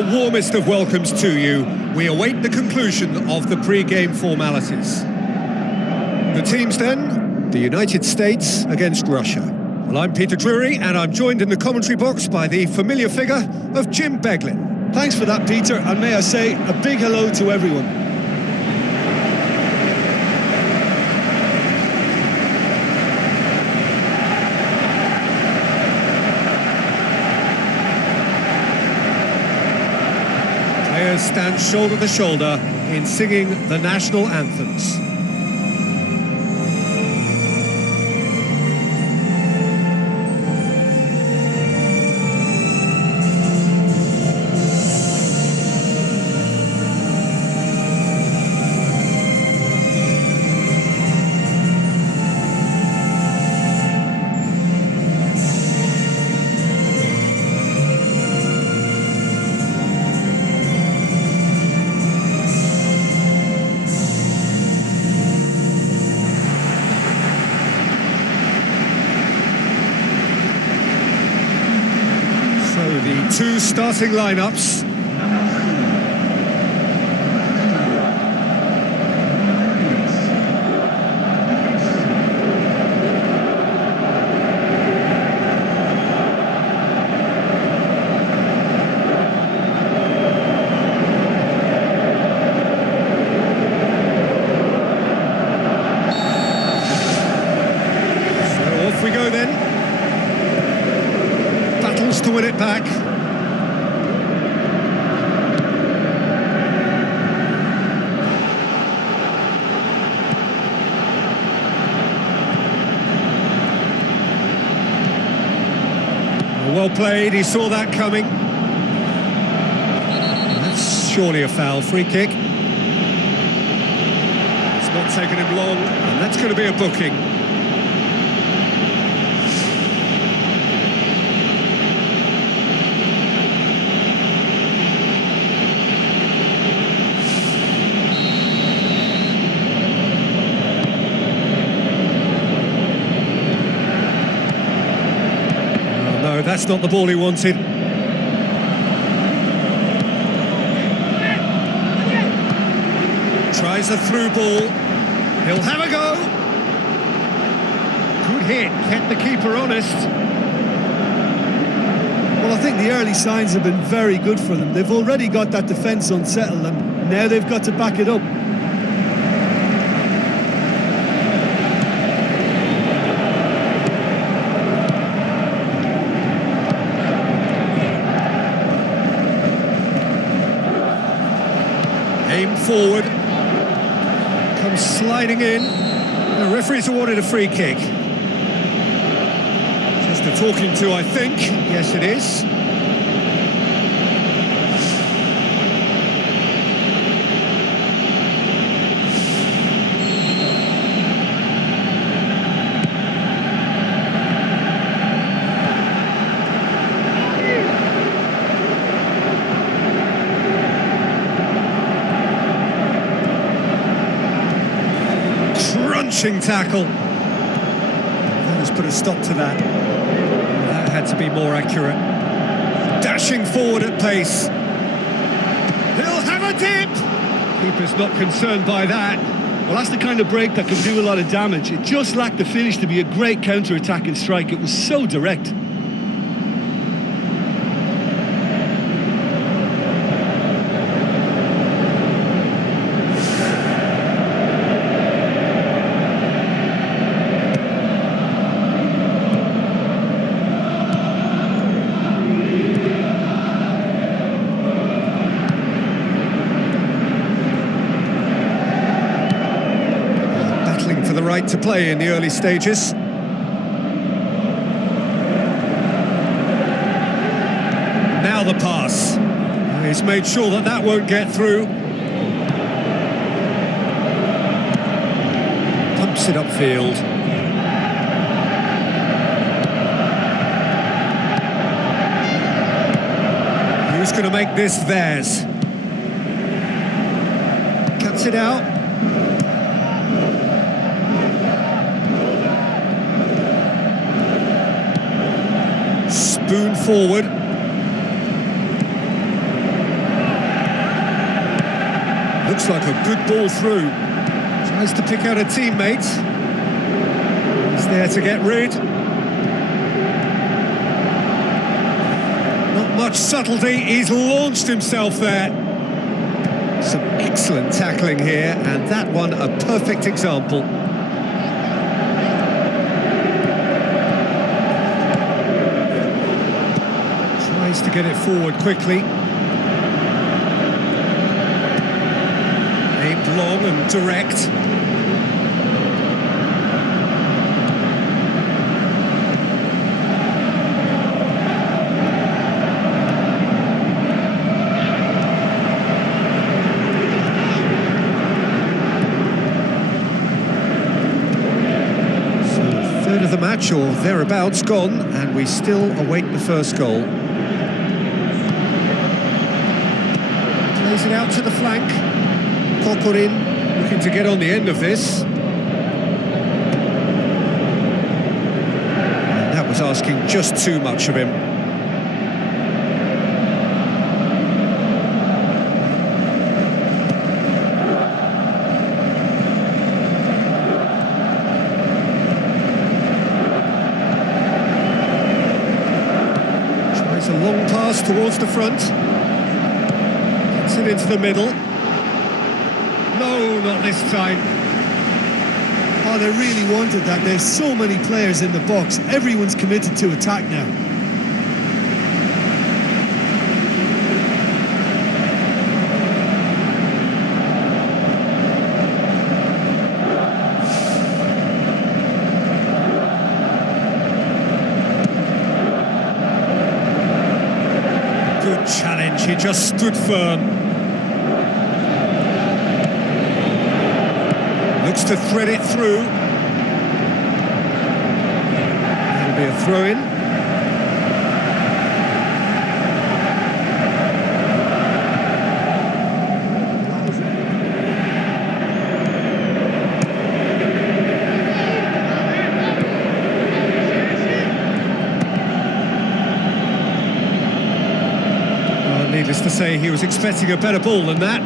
the warmest of welcomes to you. We await the conclusion of the pre-game formalities. The teams then, the United States against Russia. Well, I'm Peter Drury, and I'm joined in the commentary box by the familiar figure of Jim Beglin. Thanks for that, Peter, and may I say a big hello to everyone. Players stand shoulder to shoulder in singing the national anthems. The two starting lineups. So off we go then. Battles to win it back. Well played, he saw that coming. That's surely a foul, free kick. It's not taken him long, and that's going to be a booking. That's not the ball he wanted. Tries a through ball. He'll have a go. Good hit, kept the keeper honest. Well, I think the early signs have been very good for them. They've already got that defence unsettled, and now they've got to back it up. Aim forward, comes sliding in. The referee's awarded a free kick. Just a talking to, I think. Yes, it is. Tackle. That has put a stop to that. That had to be more accurate. Dashing forward at pace. He'll have a dip. Keeper's not concerned by that. Well, that's the kind of break that can do a lot of damage. It just lacked the finish to be a great counter-attacking strike. It was so direct. Right to play in the early stages. Now the pass. He's made sure that that won't get through. Pumps it upfield. Who's going to make this theirs? Cuts it out. Spoon forward. Looks like a good ball through. Tries to pick out a teammate. He's there to get rid. Not much subtlety, he's launched himself there. Some excellent tackling here, and that one a perfect example. Tries to get it forward quickly. Aimed long and direct. Third of the match or thereabouts gone, and we still await the first goal. Plays it out to the flank. Kokorin looking to get on the end of this. And that was asking just too much of him. A long pass towards the front. Gets it into the middle. No, not this time. Oh, they really wanted that. There's so many players in the box. Everyone's committed to attack now. Good challenge, he just stood firm. Looks to thread it through. That'll be a throw-in. Needless to say, he was expecting a better ball than that.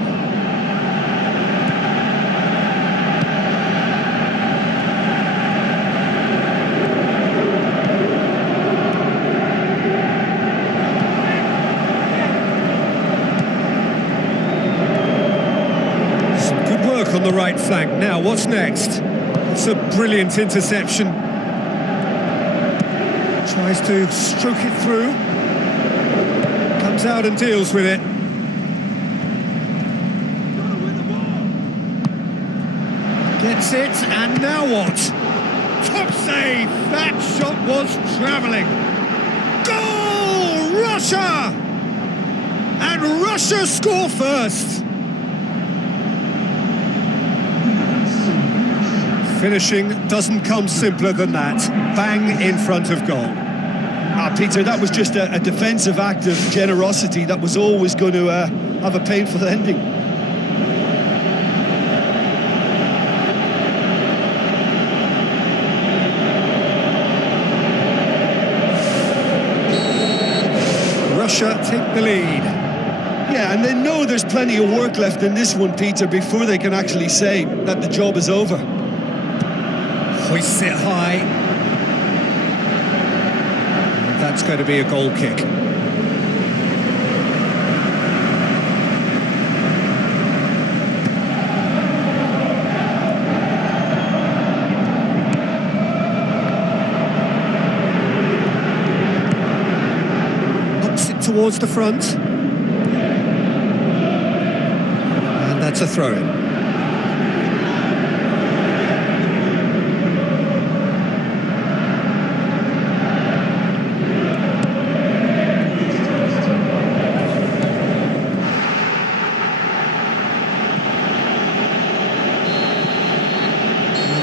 Some good work on the right flank. Now, what's next? It's a brilliant interception. Tries to stroke it through. Comes out and deals with it. Gets it, and now what? Top save! That shot was travelling. Goal! Russia! And Russia score first. Finishing doesn't come simpler than that. Bang in front of goal. Peter, that was just a defensive act of generosity that was always going to have a painful ending. Russia take the lead. Yeah, and they know there's plenty of work left in this one, Peter, before they can actually say that the job is over. Hoists it high. That's going to be a goal kick. Knocks it towards the front. And that's a throw-in.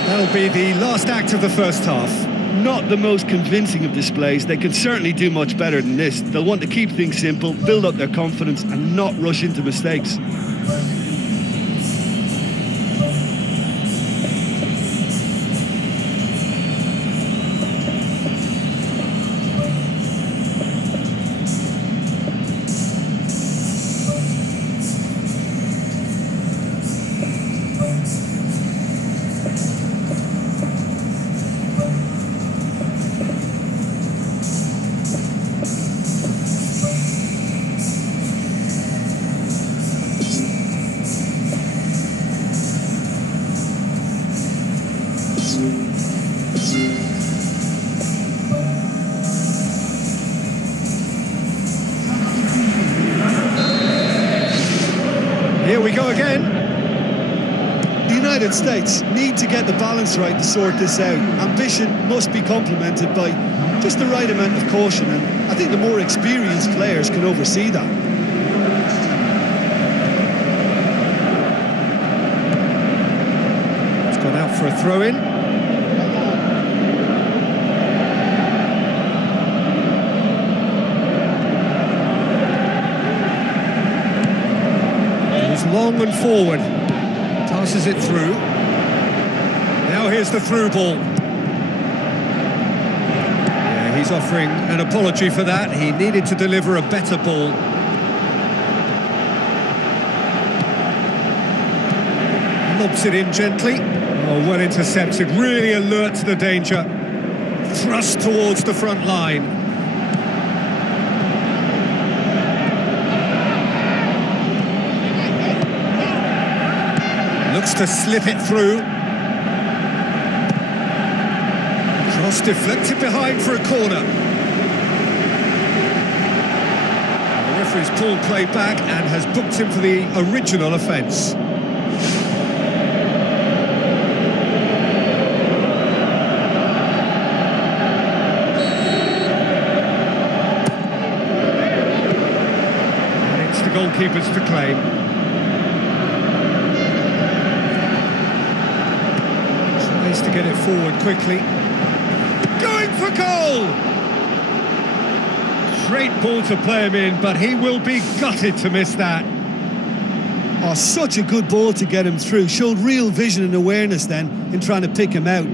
That'll be the last act of the first half. Not the most convincing of displays. They can certainly do much better than this. They'll want to keep things simple, build up their confidence and not rush into mistakes. Here we go again. The United States need to get the balance right to sort this out. Ambition must be complemented by just the right amount of caution, and I think the more experienced players can oversee that. It's gone out for a throw-in. It's long and forward. Passes it through. Now here's the through ball. Yeah, he's offering an apology for that. He needed to deliver a better ball. Lobs it in gently. Oh, well intercepted. Really alert to the danger. Thrust towards the front line. Looks to slip it through. Cross deflected behind for a corner. The referee's pulled play back and has booked him for the original offence. And it's the goalkeeper's to claim. To get it forward quickly. Going for goal! Great ball to play him in, but he will be gutted to miss that. Oh, such a good ball to get him through. Showed real vision and awareness then in trying to pick him out.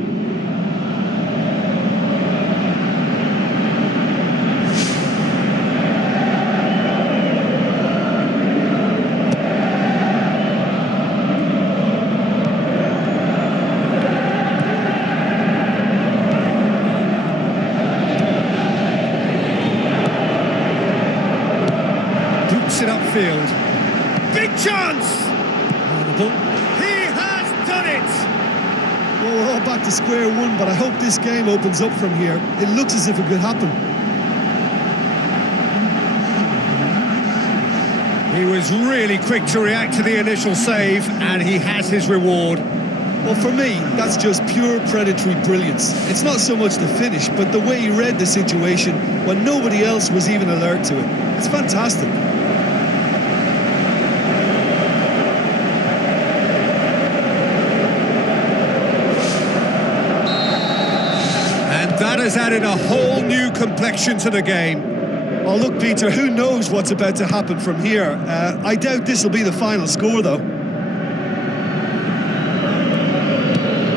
It upfield. Big chance! He has done it! Well, we're all back to square one, but I hope this game opens up from here. It looks as if it could happen. He was really quick to react to the initial save, and he has his reward. Well, for me, that's just pure predatory brilliance. It's not so much the finish, but the way he read the situation when nobody else was even alert to it. It's fantastic. That has added a whole new complexion to the game. Oh, look, Peter, who knows what's about to happen from here? I doubt this will be the final score, though.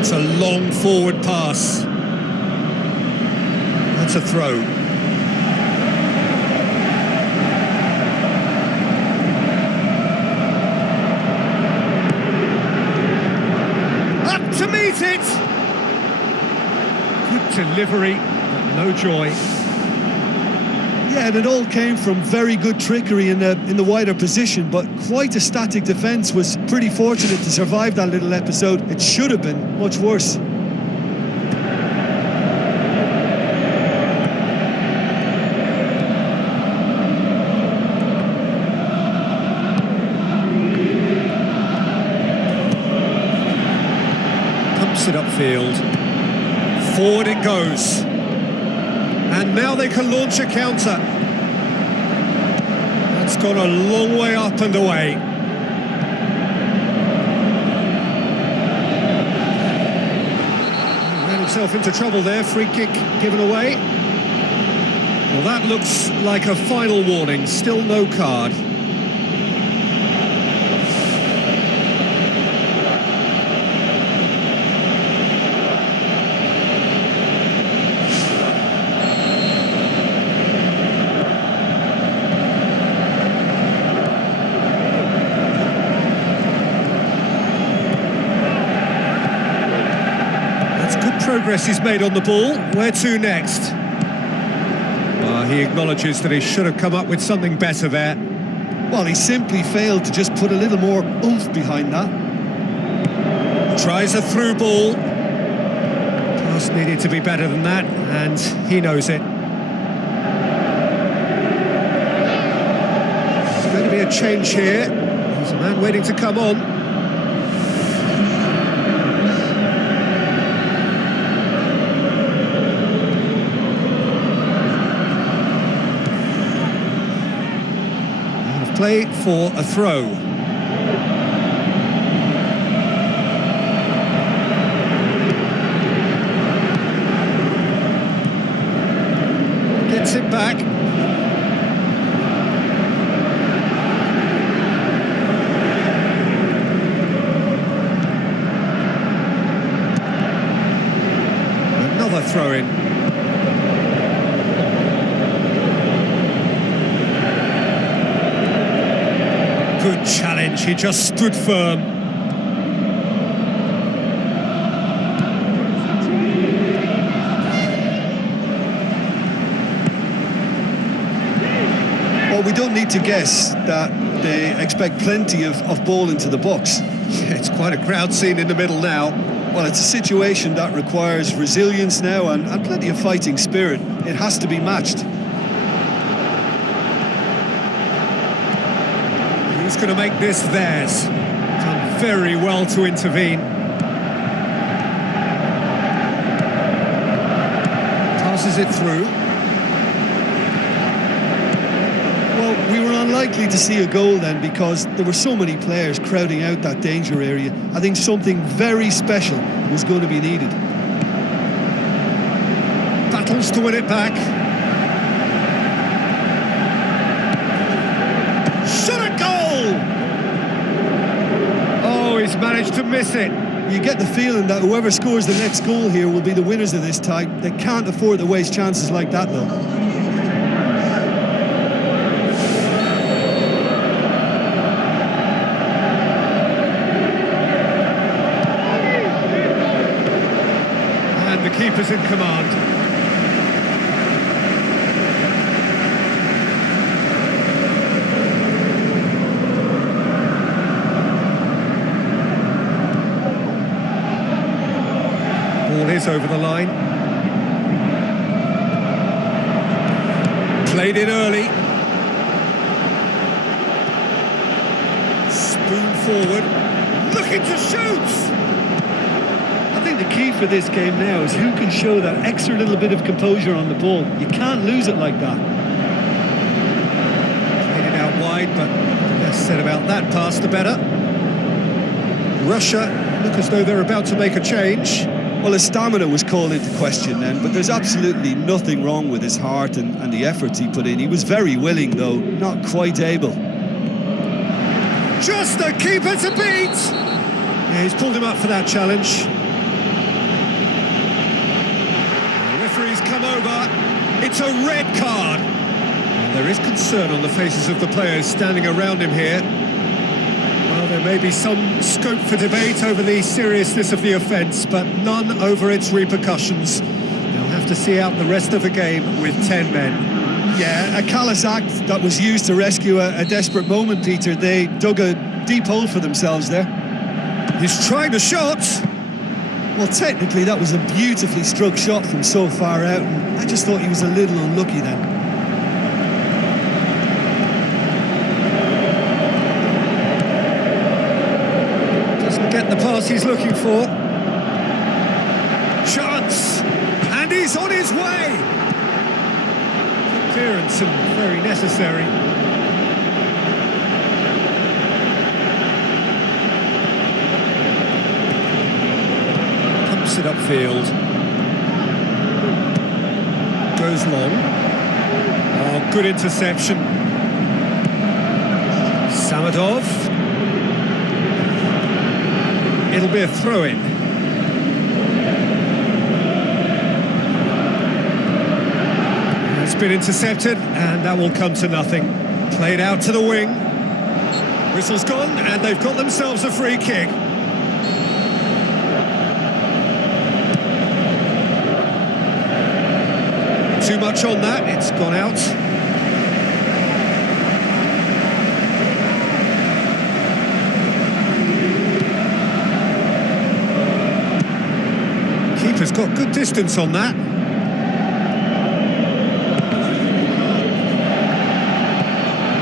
It's a long forward pass. That's a throw. Up to meet it! Good delivery, but no joy. Yeah, and it all came from very good trickery in the wider position, but quite a static defence. Was pretty fortunate to survive that little episode. It should have been much worse. Pumps it upfield. Forward it goes. And now they can launch a counter. That's gone a long way up and away. Ran himself into trouble there. Free kick given away. Well, that looks like a final warning. Still no card. Progress he's made on the ball. Where to next? He acknowledges that he should have come up with something better there. Well, he simply failed to just put a little more oomph behind that. Tries a through ball. Pass needed to be better than that, and he knows it. There's going to be a change here. He's Man waiting to come on. Out of play for a throw. Gets it back. Another throw in. Good challenge, he just stood firm. Well, we don't need to guess that they expect plenty of ball into the box. Yeah, it's quite a crowd scene in the middle now. Well, it's a situation that requires resilience now and plenty of fighting spirit. It has to be matched. Who's going to make this theirs? Done very well to intervene. Passes it through. Well, we were unlikely to see a goal then because there were so many players crowding out that danger area. I think something very special was going to be needed. Battles to win it back. Shot a goal! Oh, he's managed to miss it. You get the feeling that whoever scores the next goal here will be the winners of this tie. They can't afford to waste chances like that, though. And the keeper's in command. Ball is over the line. Played it early. Spoon forward. Looking to shoot! I think the key for this game now is who can show that extra little bit of composure on the ball. You can't lose it like that. Played it out wide, but the less said about that pass, the better. Russia look as though they're about to make a change. Well, his stamina was called into question then, but there's absolutely nothing wrong with his heart and the efforts he put in. He was very willing, though, not quite able. Just the keeper to beat! Yeah, he's pulled him up for that challenge. The referee's come over. It's a red card. Well, there is concern on the faces of the players standing around him here. Well, there may be some scope for debate over the seriousness of the offence, but none over its repercussions. They'll have to see out the rest of the game with 10 men. Yeah, a callous act that was used to rescue a desperate moment, Peter. They dug a deep hole for themselves there. He's trying the shot. Well, technically, that was a beautifully struck shot from so far out, and I just thought he was a little unlucky then. Doesn't get the pass he's looking for. Chance! And he's on his way! Good clearance and very necessary. Pumps it upfield. Goes long. Oh, good interception. Samadov. It'll be a throw-in. It's been intercepted, and that will come to nothing. Played out to the wing. Whistle's gone, and they've got themselves a free kick. Too much on that, it's gone out. Keeper's got good distance on that.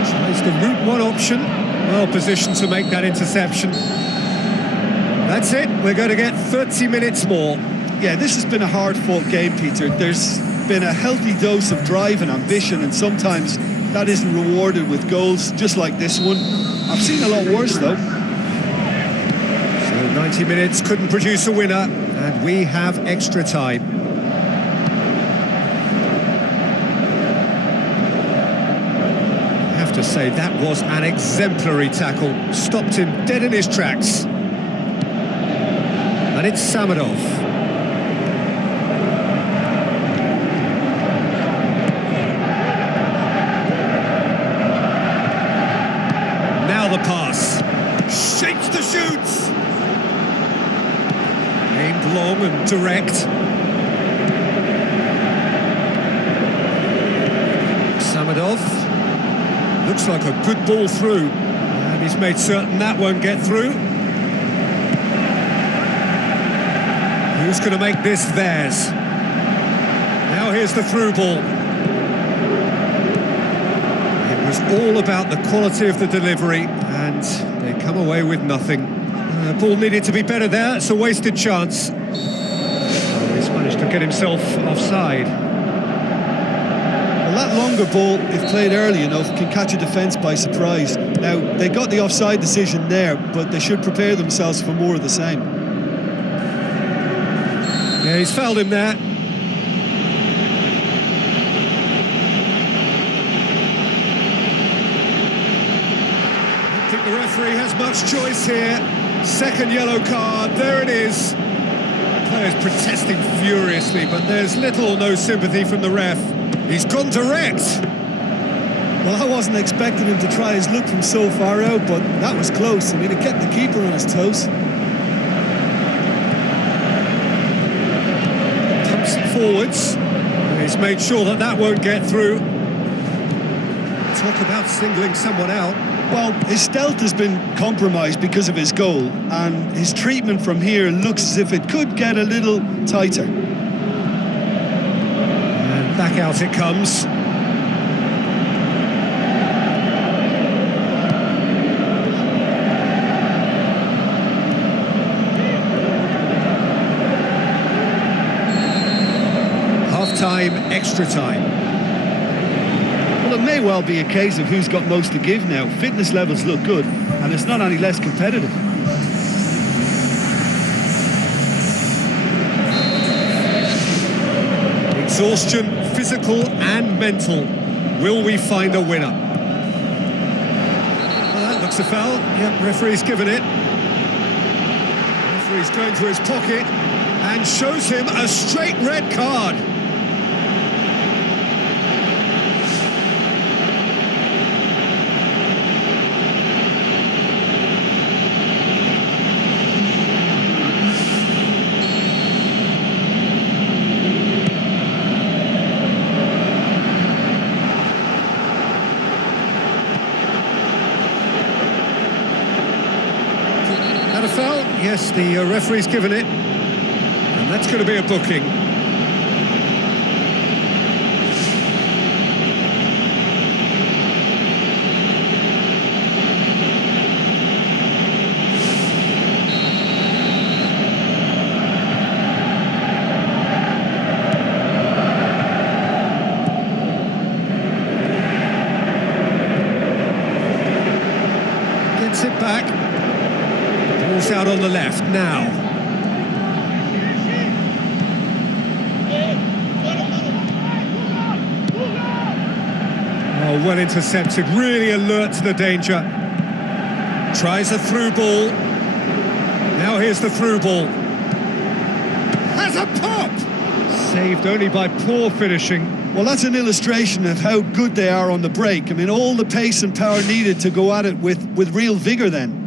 Tries the Route 1 option. Well positioned to make that interception. That's it, we're going to get 30 minutes more. Yeah, this has been a hard-fought game, Peter. There's been a healthy dose of drive and ambition, and sometimes that isn't rewarded with goals, just like this one. I've seen a lot worse, though. So 90 minutes couldn't produce a winner, and we have extra time. I have to say, that was an exemplary tackle. Stopped him dead in his tracks. And it's Samadov. Now the pass. Shapes the shoots. Aimed long and direct. Samadov. Looks like a good ball through. And he's made certain that won't get through. Who's going to make this theirs? Now here's the through ball. It was all about the quality of the delivery, and they come away with nothing. The ball needed to be better there. It's a wasted chance. Oh, he's managed to get himself offside. Well, that longer ball, if played early enough, can catch a defence by surprise. Now, they got the offside decision there, but they should prepare themselves for more of the same. Yeah, he's fouled him there. I don't think the referee has much choice here. Second yellow card, there it is. Players protesting furiously, but there's little or no sympathy from the ref. He's gone direct. Well, I wasn't expecting him to try his luck from so far out, but that was close. I mean, it kept the keeper on his toes. Forwards. He's made sure that that won't get through. Talk about singling someone out. Well, his stealth has been compromised because of his goal, and his treatment from here looks as if it could get a little tighter. And back out it comes. Time, extra time. Well, it may well be a case of who's got most to give now. Fitness levels look good, and it's not any less competitive. Exhaustion, physical and mental. Will we find a winner? Well, that looks a foul. Yep, referee's given it. Referee's going to his pocket and shows him a straight red card. That a foul? Yes, the referee's given it. And that's going to be a booking. Gets it back. Ball's out on the left now. Oh, well intercepted, really alert to the danger. Tries a through ball. Now here's the through ball. Has a pop! Saved only by poor finishing. Well, that's an illustration of how good they are on the break. I mean, all the pace and power needed to go at it with real vigour then.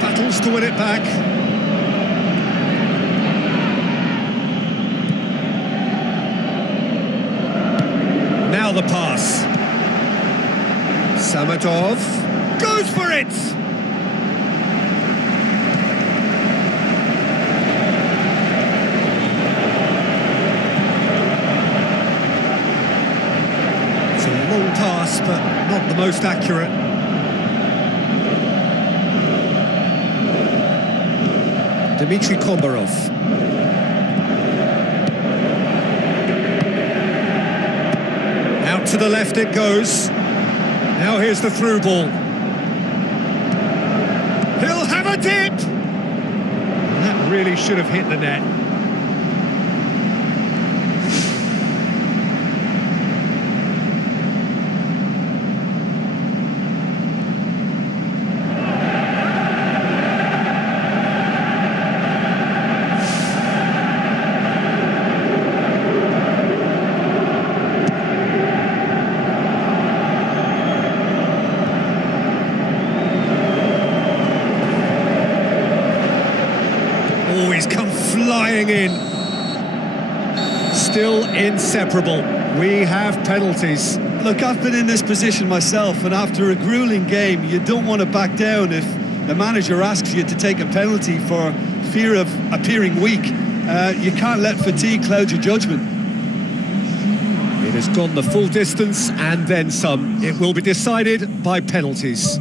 Battles to win it back. Now the pass. Samadov goes for it! It's a long pass, but not the most accurate. Dmitry Komarov. Out to the left it goes. Now here's the through ball. He'll have a dip! That really should have hit the net. Always come flying in. Still inseparable. We have penalties. Look, I've been in this position myself, and after a grueling game, you don't want to back down if the manager asks you to take a penalty for fear of appearing weak. You can't let fatigue cloud your judgment. It has gone the full distance and then some. It will be decided by penalties.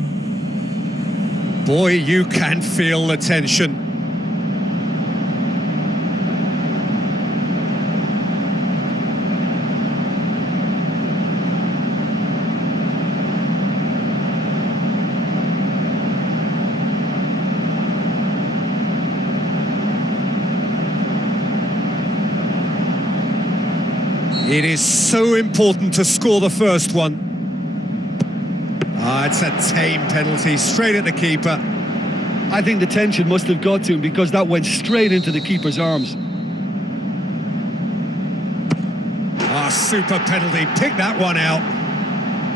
Boy, you can feel the tension. It is so important to score the first one. It's a tame penalty, straight at the keeper. I think the tension must have got to him because that went straight into the keeper's arms. Super penalty, pick that one out.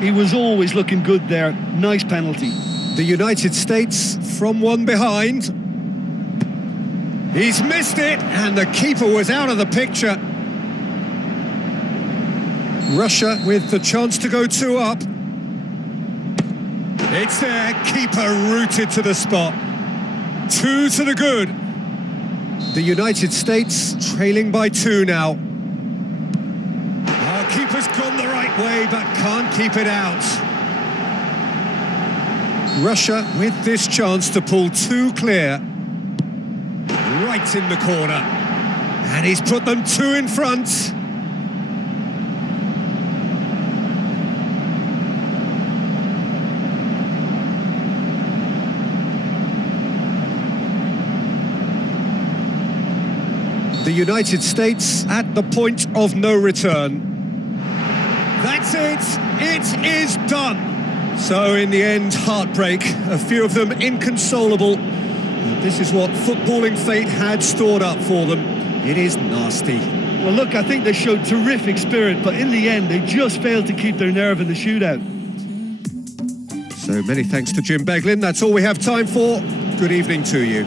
He was always looking good there, nice penalty. The United States from one behind. He's missed it, and the keeper was out of the picture. Russia with the chance to go 2 up. It's there, keeper rooted to the spot. 2 to the good. The United States trailing by 2 now. Our keeper's gone the right way, but can't keep it out. Russia with this chance to pull 2 clear. Right in the corner. And he's put them 2 in front. The United States at the point of no return. That's it. It is done. So in the end, heartbreak. A few of them inconsolable. But this is what footballing fate had stored up for them. It is nasty. Well, look, I think they showed terrific spirit, but in the end, they just failed to keep their nerve in the shootout. So many thanks to Jim Beglin. That's all we have time for. Good evening to you.